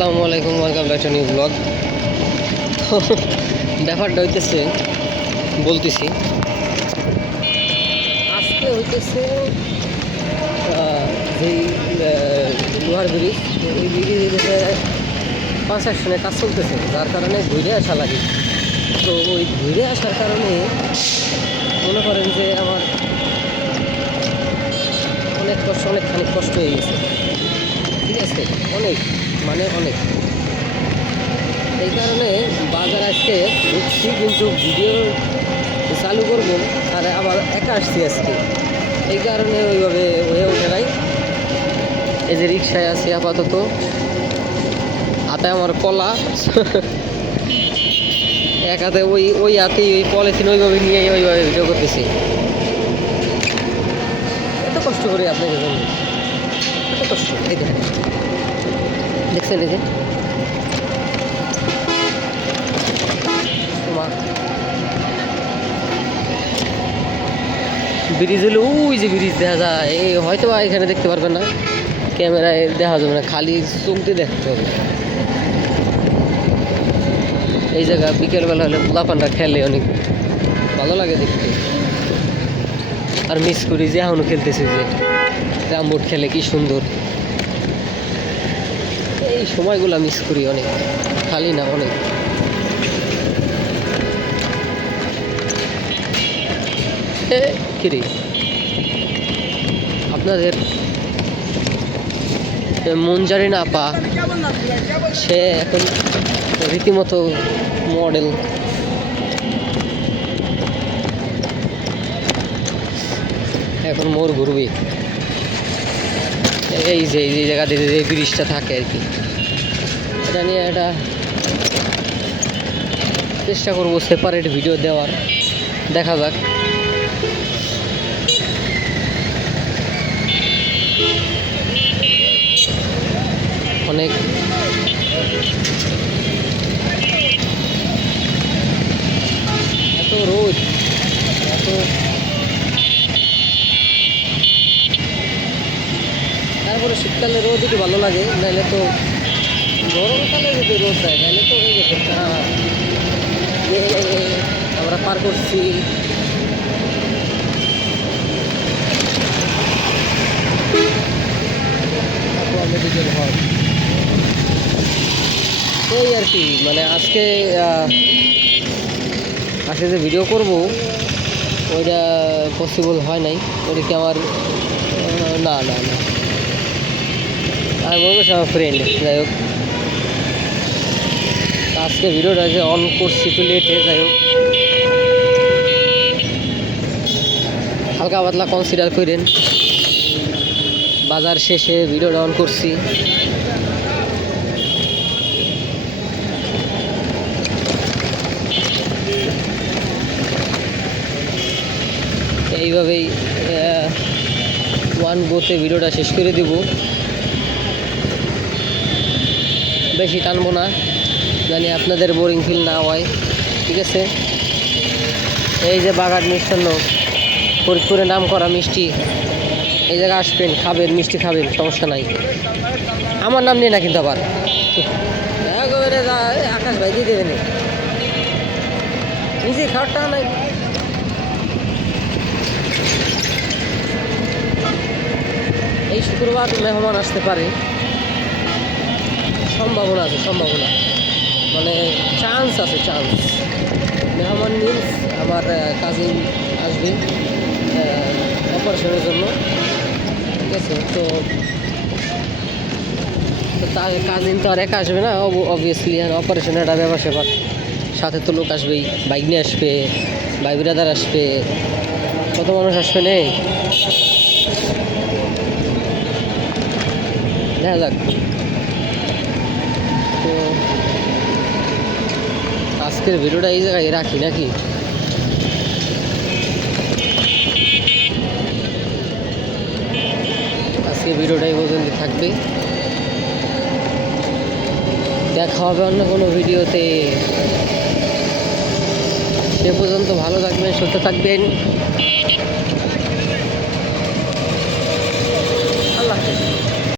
আসসালামু আলাইকুম, welcome back to new blog. ব্যাপারটা হইতেছে বলতেছি, আজকে হইতেছে যেই লোহার ব্রিজ, ওই ব্রিজে কনস্ট্রাকশনে কাজ চলতেছে, যার কারণে ঘুরে আসা লাগে। তো ওই ঘুরে আসার কারণে মনে করেন যে আমার অনেকখানি কষ্ট হয়ে গেছে। ঠিক আছে, অনেক অনেক। এই কারণে বাজার আজকে ঢুকছি, কিন্তু ভিডিও চালু করবো আর আবার একা আসছি আজকে, এই কারণে ওইভাবে হয়ে ওঠে নাই। এই যে রিক্সায় আছি আপাতত, হাতে আমার কলা, এক হাতে ওই হাতেই ওই পলিথিন ওইভাবে নিয়ে ওইভাবে ভিডিও করতেছি। এত কষ্ট করি আপনাকে জন্য, এত কষ্ট। এই দেখছেন, এই যে ব্রিজ হলো, ওই যে ব্রিজ দেখা যায়, এই হয়তো বা এখানে দেখতে পারবেন না, ক্যামেরায় দেখা যাবে না, খালি চোখ দিয়ে দেখতে হবে। এই জায়গা বিকেলবেলা হলে পোলাপানরা খেলে, অনেক ভালো লাগে দেখতে। আর মিস করি যে এখনও খেলতেছে, যে রামবোট খেলে কি সুন্দর। এই সময়গুলো মিস করি অনেক, খালি না অনেক। কিরে আপনাদের মঞ্জারিন আপা, সে এখন রীতিমতো মডেল। এখন মোর ঘুরবে এই যে জায়গাতে যে ব্রিজটা থাকে আর কি, এটা নিয়ে একটা চেষ্টা করবো সেপারেট ভিডিও দেওয়ার, দেখা যাক। অনেক এত রোদ, এত তারপরে শীতকালে রোদ একটু ভালো লাগে, নাহলে তো গরমকালে যদি রোদ দেয় নাহলে তো হয়ে গেছে। আমরা পার করছি মেডিকেল হল, এই আর কি। মানে আজকে যে ভিডিও করব ওইটা পসিবল হয় নাই, ওটা কি আমার না আমি বলবো আমার ফ্রেন্ড। যাই হোক, আজকে ভিডিওটা যে অন করছি একটু লেটে, যাই হোক হালকা পাতলা কনসিডার করেন। বাজার শেষে ভিডিওটা অন করছি। এইভাবেই ওয়ান গোতে ভিডিওটা শেষ করে দিব, বেশি টানবো না, জানি আপনাদের বোরিং ফিল না হয়। ঠিক আছে, এই যে বাগান মিষ্টান্ন, ফরিদপুরে নাম করা মিষ্টি, এই জায়গায় আসবেন, খাবেন, মিষ্টি খাবেন, সমস্যা নাই। আমার নাম নিয়ে না কিন্তু আবার আকাশ ভাই দিয়ে দেবেন, নিজে খাওয়ার টাকা নাই। এই শুক্রবার মেহমান আসতে পারে, সম্ভাবনা আছে, মানে চান্স আছে, মেহমান মিন্স আমার কাজিন আসবে অপারেশনের জন্য। ঠিক আছে, তো তার কাজিন তো আর একা আসবে না, অবভিয়াসলি। আর অপারেশনের একটা ব্যাপার স্যাপার, সাথে তো লোক আসবেই, বাইক নিয়ে আসবে, ভাই ব্রাদার আসবে, কত মানুষ আসবে নেই, দেখা যাক। তো আজকের ভিডিওটা এই জায়গায় রাখি নাকি? আজকে ভিডিওটাই পর্যন্ত থাকবে, দেখা হবে অন্য কোনো ভিডিওতে। সে পর্যন্ত ভালো থাকবেন, সুস্থ থাকবেন।